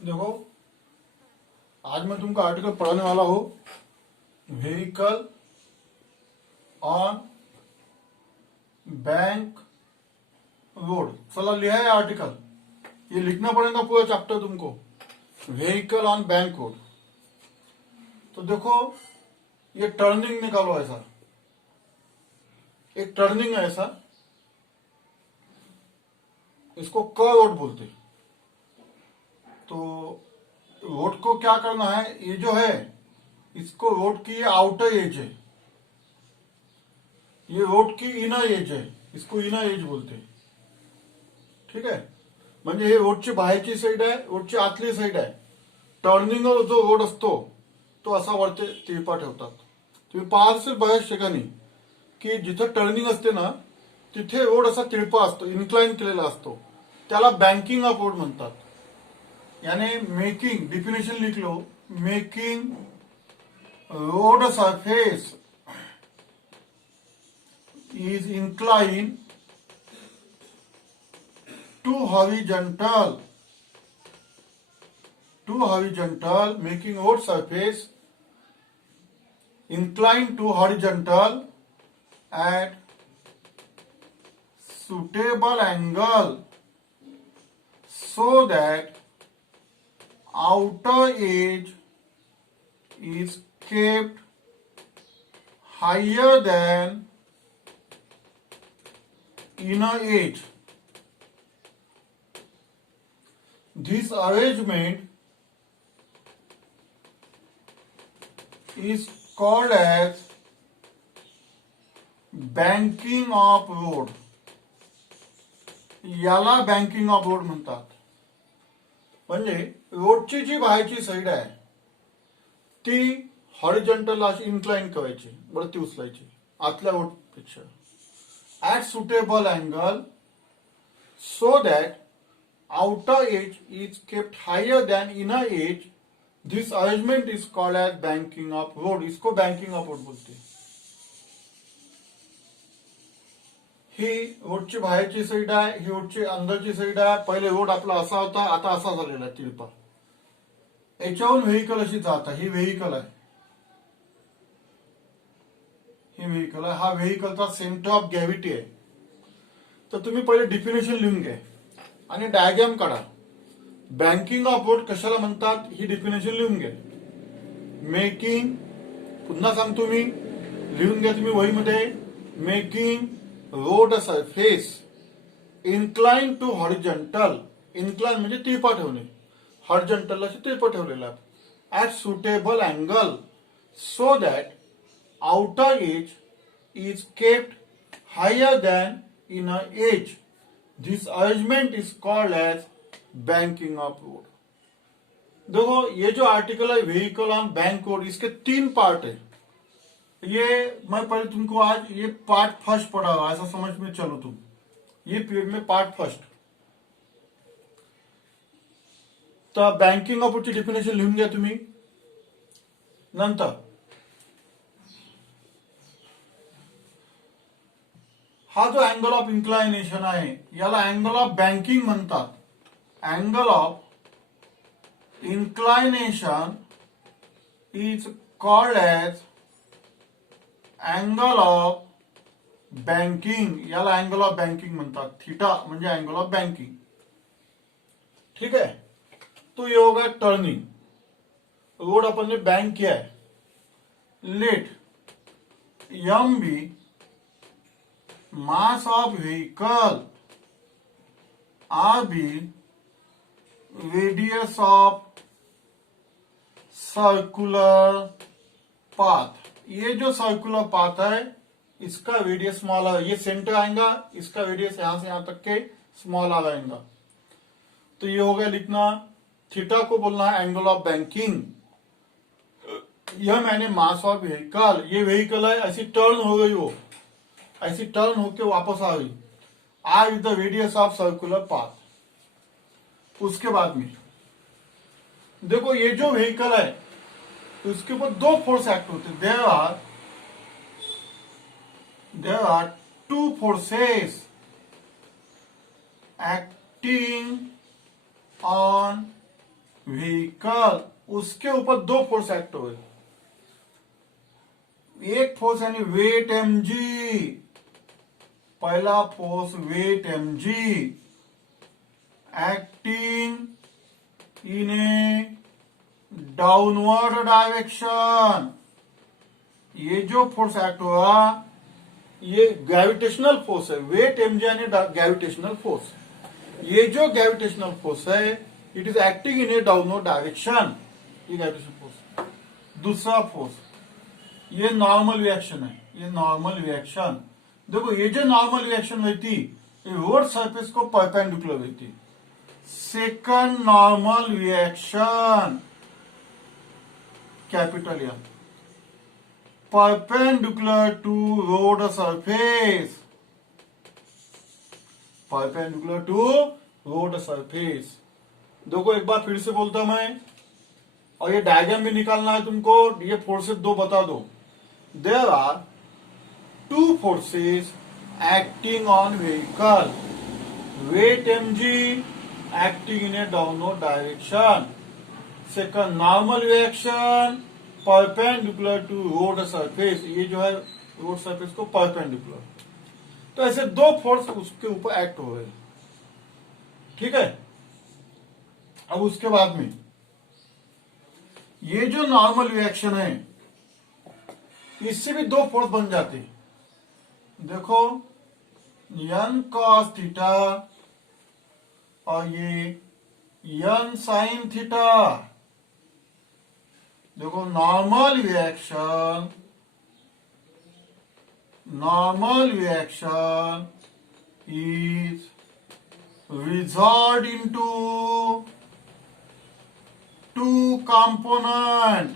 देखो, आज मैं तुमको आर्टिकल पढ़ाने वाला हूं, व्हीकल ऑन बैंक रोड। चला, लिया है आर्टिकल, ये लिखना पड़ेगा पूरा चैप्टर तुमको, व्हीकल ऑन बैंक रोड। तो देखो, ये टर्निंग निकालो ऐसा, एक टर्निंग है ऐसा, इसको क रोड बोलते। तो रोड को क्या करना है, ये जो है इसको रोड की आउटर एज है, ये रोड की इनर एज है, इसको इनर एज बोलते। ठीक आहे, म्हणजे हे रोडची बाहेरची साईड आहे, रोडची आतली साईड आहे. टर्निंग जो रोड असतो तो असा वरती तिरपा ठेवतात. तुम्ही पाहत असेल बऱ्याच ठिकाणी की जिथे टर्निंग असते ना तिथे रोड असा तिरपा असतो, इन्क्लाइन केलेला असतो, त्याला बँकिंग ऑफ रोड म्हणतात. यानी मेकिंग, डिफिनेशन लिख लो, making road surface is inclined to horizontal, making road surface inclined to horizontal at suitable angle so that outer edge is kept higher than inner edge. This arrangement is called as banking of road. याला banking of road म्हणतात. म्हणजे रोडची जी बाहेरची side आहे ती horizontal अशी incline करायची, वरती उचलायची आतल्या रोडपेक्षा, at suitable angle so that outer edge is kept higher than inner edge. This arrangement is called as banking of road. इसको banking of road बोलते. ही रोडची बाहेरची साईड आहे, ही रोडची अंदरची साईड आहे. पहिले रोड आपला असा होता, आता असा झालेला आहे तिरपा. याच्याहून व्हेकल अशी जात आहे. ही व्हेकल आहे, ही व्हेकल आहे, हा व्हेकलचा सेंटर ऑफ ग्रॅव्हिटी आहे. तर तुम्ही पहिले डिफिनेशन लिहून घ्या आणि डायग्राम काढा. बँकिंग ऑफ रोड कशाला म्हणतात ही डिफिनेशन लिहून घ्या. मेकिंग, पुन्हा सांगतो मी, लिहून घ्या तुम्ही वहीमध्ये. Making road surface incline to horizontal, incline म्हणजे तिरपा ठेवणे, हॉरिझॉन्टल असे तिरपा ठेवलेला, at suitable angle so that outer edge is kept higher than inner edge. This arrangement is called as banking of road. देखो, ये जो आर्टिकल है व्हीकल ऑन बैंक रोड, इसके 3 पार्ट है. ये मैं पहले तुमको आज ये पार्ट फर्स्ट पढ़ा हुआ, ऐसा समझ में चलो तुम. ये पीरियड में पार्ट फर्स्ट. तर बँकिंग ऑफ रोडची डिफिनेशन लिहून घ्या तुम्ही. नंतर हा जो अँगल ऑफ इन्क्लायनेशन आहे याला अँगल ऑफ बँकिंग म्हणतात. Angle of inclination is called as angle of banking. याला अँगल ऑफ बँकिंग म्हणतात. थीटा म्हणजे अँगल ऑफ बँकिंग. ठीक है, तो ये होगा टर्निंग. रोड अपन ने बैंक किया है. Let M be mass of vehicle, r b radius of circular path. ये जो सर्कुलर पाथ है इसका रेडियस स्मॉल है, ये सेंटर आएगा, इसका रेडियस यहां से यहां तक के स्मॉल आ जाएगा. तो ये हो गया लिखना. थीटा को बोलना है एंगल ऑफ बैंकिंग. यह मैंने मास ऑफ व्हीकल, ये व्हीकल है, ऐसी टर्न हो गई, वो ऐसी टर्न होके वापस आ गई. R is the radius of circular path. उसके बाद में देखो, ये जो व्हीकल है तो इसके ऊपर 2 फोर्स एक्ट होते हैं. There are 2 forces acting on vehicle, उसके ऊपर दो फोर्स एक्ट हुए। एक फोर्स यानी वेट mg, पहला force weight mg acting in a downward direction. ये जो फोर्स एक्ट हुआ ये ग्रेविटेशनल फोर्स है। वेट mg यानी ग्रेविटेशनल फोर्स। ये जो ग्रेविटेशनल फोर्स है it is acting in a downward direction, ये ग्रेविटेशनल फोर्स। दूसरा फोर्स ये नॉर्मल रिएक्शन है, ये नॉर्मल रिएक्शन। देखो ये जो नॉर्मल रिएक्शन रहती ये रोड सरफेस को परपेंडिकुलर रहती। Second normal reaction capital M, perpendicular to road surface, perpendicular to road surface. देखो एक बार फिर से बोलता मैं, और ये डायग्राम भी निकालना है तुमको। ये फोर्सेस दो बता दो। There are two forces acting on vehicle, weight mg acting in a downward direction, second normal reaction perpendicular to road surface. ये जो है रोड सरफेस को परपेंडिकुलर। तो ऐसे दो फोर्स उसके ऊपर एक्ट हो रहे, ठीक है। अब उसके बाद में ये जो नॉर्मल रिएक्शन है इससे भी दो फोर्स बन जाते। देखो n cos थीटा और ये n sin थीटा। देखो normal reaction is resolve into two component.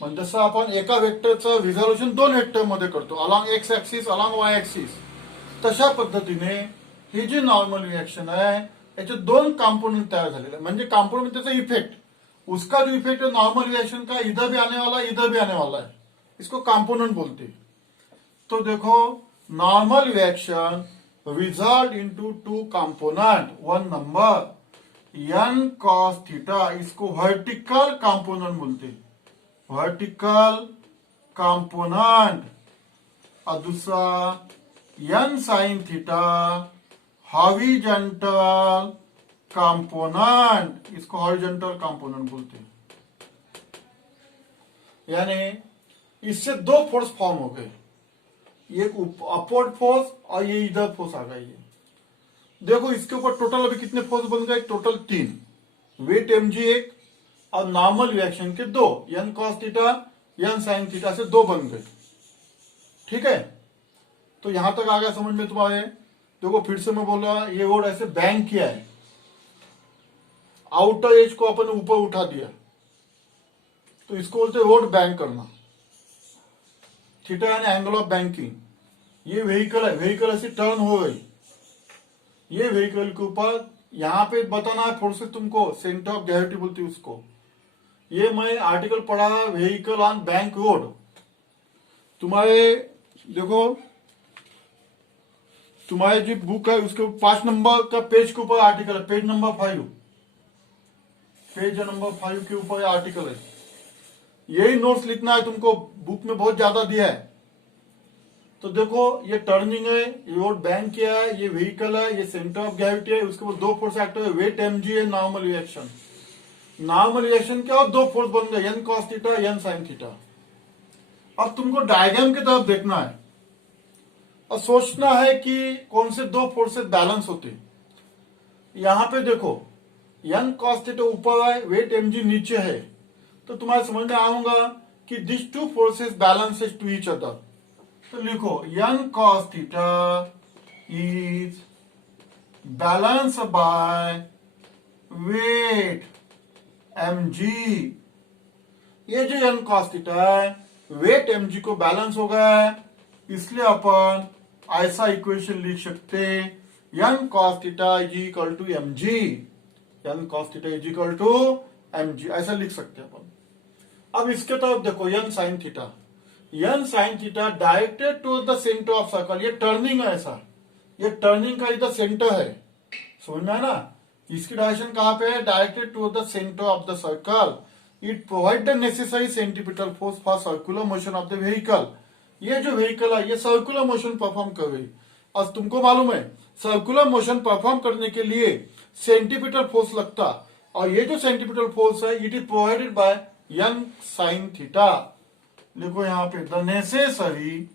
पण जसं आपण एका वेक्टरचं रिझॉल्युशन दोन वेक्टर मध्ये करतो, अलॉंग एक्स ऍक्सिस अलॉंग वाय ऍक्सिस, तशा पद्धतीने ही जी नॉर्मल रिएक्शन आहे याचे दोन कंपोनेंट तयार झालेले। म्हणजे कंपोनेंट त्याचा इफेक्ट, उसका जो इफेक्ट है नॉर्मल रिएक्शन का इधर भी आने वाला है इधर भी आने वाला है, इसको कंपोनेंट बोलते। तो देखो normal reaction result into two component. One number n cos theta, इसको वर्टिकल कंपोनेंट बोलते, वर्टिकल कंपोनेंट। और दूसरा n sin theta horizontal component, इसको हॉरिजॉन्टल कंपोनेंट बोलते हैं। यानी इससे दो फोर्स फॉर्म हो गए, ये अपवर्ड फोर्स और ये इधर फोर्स आ गई है। देखो इसके ऊपर टोटल अभी कितने फोर्स बन गए, टोटल 3, वेट mg एक और नॉर्मल रिएक्शन के दो, n cos theta n sin theta से दो बन गए, ठीक है। तो यहां तक आ गया समझ में तुम्हारे। देखो फिर से मैं बोल रहा, ये रोड ऐसे बैंक किया है, आउटर एज को अपन ऊपर उठा दिया, तो इसको बोलते रोड बैंक करना। थीटा यानी एंगल ऑफ बैंकिंग। ये व्हीकल है, व्हीकल ऐसे टर्न हो गई, ये व्हीकल के ऊपर यहां पे बताना है फोर्सेस तुमको, सेंटर ऑफ ग्रेविटी बोलती है उसको। ये मैं आर्टिकल पढ़ा व्हीकल ऑन बैंक रोड। तुम्हारे देखो तुम्हारे जो बुक है उसके 5 नंबर का पेज के ऊपर आर्टिकल है, पेज नंबर 5, पेज नंबर 5 के ऊपर आर्टिकल है। यही नोट्स लिखना है तुमको, बुक में बहुत ज्यादा दिया है। तो देखो ये टर्निंग है, ये रोड बैंक किया है, ये व्हीकल है, ये सेंटर ऑफ ग्रेविटी है, उसके बाद दो फोर्स एक्ट है, वेट mg है, नॉर्मल रिएक्शन। नॉर्मल रिएक्शन क्या और दो फोर्स बन गए, n cos theta n sin theta. अब तुमको डायग्राम की तरफ देखना है और सोचना है कि कौन से दो फोर्सेस बैलेंस होते। यहां पे देखो n cos थीटा ऊपर है, वेट mg नीचे है, तो तुम्हारे समझ में आऊंगा कि this two forces balances to each other. तो लिखो n cos theta is balance by weight mg। ये जो n cos थीटा है वेट mg को बैलेंस हो गया है, इसलिए अपन ऐसा इक्वेशन लिख सकते n cos theta is equal to mg, n cos theta is equal to mg, ऐसा लिख सकते हैं अपन। अब इसके तरफ देखो n sin theta, n sin theta directed to the centre of circle. ये टर्निंग है, ऐसा ये टर्निंग का इधर सेंटर है, समझ में है ना। इसकी डायरेक्शन कहां पे है? Directed toward the centre of the circle. It provide the necessary centripetal force for circular motion of the vehicle. ये जो व्हीकल है ये सर्कुलर मोशन परफॉर्म कर रही. और तुमको मालूम है सर्कुलर मोशन परफॉर्म करने के लिए सेंट्रीपिटल फोर्स लगता, और ये जो सेंट्रीपिटल फोर्स है it is provided by young sine theta. देखो यहां पे द नेसेसरी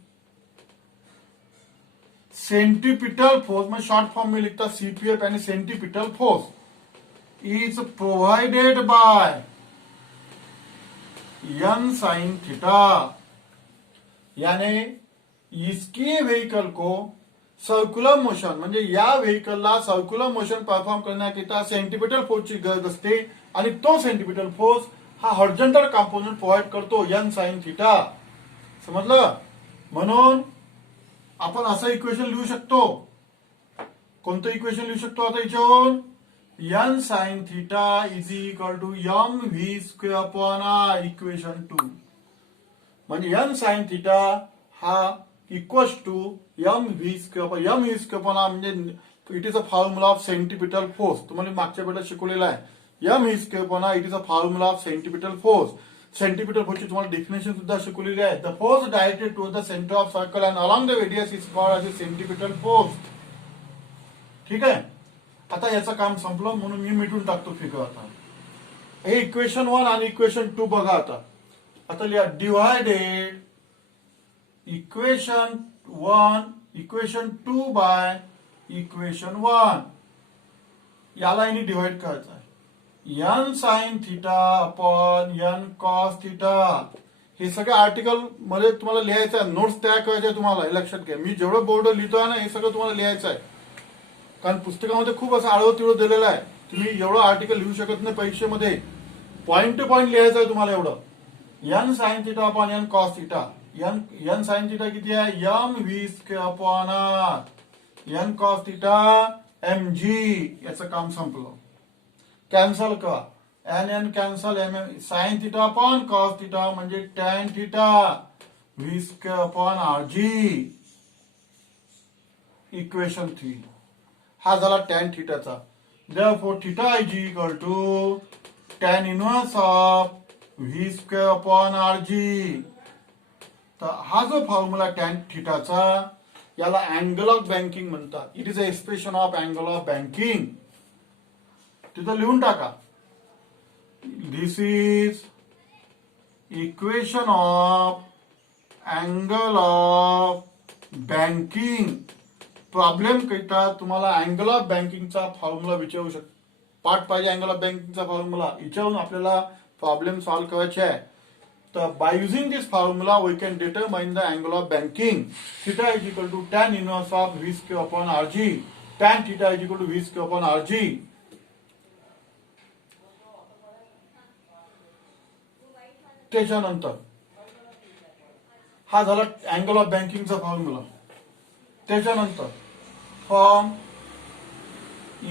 सेंट्रीपिटल फोर्स, मैं शॉर्ट फॉर्म में लिखता सीपीएफ यानी centripetal force is provided by young sine theta. यानी इसके व्हेइकल को सर्क्युलर मोशन म्हणजे या व्हेइकलला सर्क्युलर मोशन परफॉर्म करण्याकरिता सेंट्रीपिटल फोर्सची गरज असते, आणि तो सेंट्रीपिटल फोर्स हा हॉरिझॉन्टल कंपोनेंट प्रोव्हाइड करतो यन साइन थीटा. समजलं? म्हणून आपण असं इक्वेशन लिहू शकतो. कोणतं इक्वेशन लिहू शकतो आता याच्यावर? N sine theta is equal to m v square upon r. Equation 2 म्हणजे यन साइन थीटा हा equals to m v square. M v square upon r म्हणजे it is a formula of centripetal force. तुम्हाला मागच्या वेळेला शिकवलेला आहे. M v square upon r it is a formula of centripetal force. Centripetal फोर्सची तुम्हाला definition सुद्धा शिकवलेली आहे. The force directed to the centre of circle and along the radius is called as a centripetal force. ठीक आहे. आता याचं काम संपलं म्हणून मी मिटून टाकतो फिगर. आता हे इक्वेशन 1 आणि इक्वेशन 2 बघा. आता लिहा divided equation 1 equation 2 by equation 1. याला यांनी डिवाइड करायचं आहे. N sine theta upon N cos theta. हे सगळं आर्टिकल मध्ये तुम्हाला लिहायचं आहे. नोट्स तयार करायचे आहे तुम्हाला. हे लक्षात घ्या. मी जेवढं बोर्ड लिहितोय ना हे सगळं तुम्हाला लिहायचं आहे. कारण पुस्तकामध्ये खूप असं आडवं तिळवं दिलेलं आहे. तुम्ही एवढं आर्टिकल लिहू शकत नाही परीक्षेमध्ये. पॉइंट टू पॉइंट लिहायचं आहे तुम्हाला एवढं. N sine theta upon N cos theta. N sine theta किती आहे? M v square upon r. N cos theta m g. याचं काम संपलं. कॅन्सल करा. N N cancel. M sine theta upon cos theta म्हणजे tan theta v square upon are g. Equation 3 हा झाला tan थीटाचा. Therefore theta is equal to tan inverse of V square upon are g. तर हा जो formula tan थीटाचा याला angle of banking म्हणतात. It is a expression of angle of banking. तिथं लिहून टाका. This is equation of angle of banking. Problem करिता तुम्हाला अँगल ऑफ बँकिंगचा फॉर्म्युला विचारू शकतो. पाठ पाहिजे अँगल ऑफ बँकिंगचा फॉर्म्युला. याच्यावरून आपल्याला प्रॉब्लेम सॉल्व्ह करायचे आहे. तर by using this formula we can determine the angle of banking. Theta is equal to tan inverse of V square upon are G. Tan theta is equal to V square upon are G. त्याच्यानंतर हा झाला angle of बँकिंगचा formula. त्याच्यानंतर form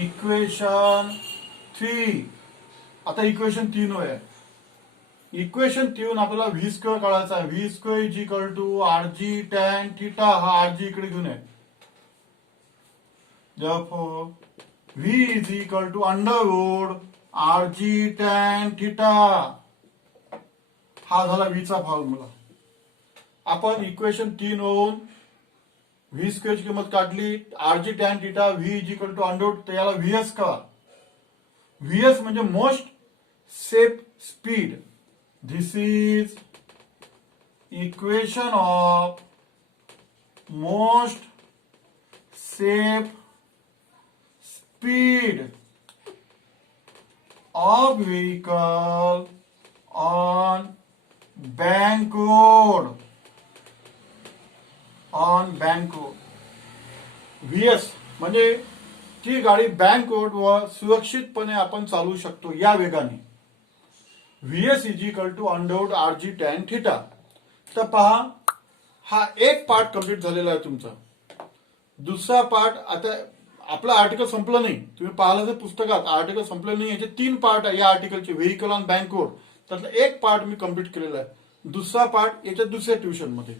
equation 3. आता equation 3 आहे. Equation 3 आपल्याला V square काढायचा आहे. V square is equal to R G tan theta. हा आर जी इकडे घेऊन आहे. Therefore V is equal to under root R G tan theta. हा झाला व्हीचा फॉर्म्युला. आपण इक्वेशन 3 वरून व्ही स्क्वेअरची किंमत काढली. R G tan theta V is equal to under root. तर याला व्हीएस करा. व्हीएस म्हणजे most safe speed. This is equation of most safe speed of vehicle on bank road. On bank road. VS म्हणजे ती गाडी bank रोडवर सुरक्षितपणे आपण चालवू शकतो या वेगाने. VS is equal to under root R G tan theta. तर पहा हा एक पार्ट कंप्लीट झालेला आहे तुमचा. दुसरा पार्ट आता आपलं आर्टिकल संपलं नाही. तुम्ही पाहिलं तर पुस्तकात आर्टिकल संपलं नाही. याचे 3 पार्ट आहे या आर्टिकलचे. Vehicle on bank road. त्यातला एक पार्ट मी कंप्लीट केलेला आहे. दुसरा पार्ट याच्या दुसऱ्या ट्युशन मध्ये.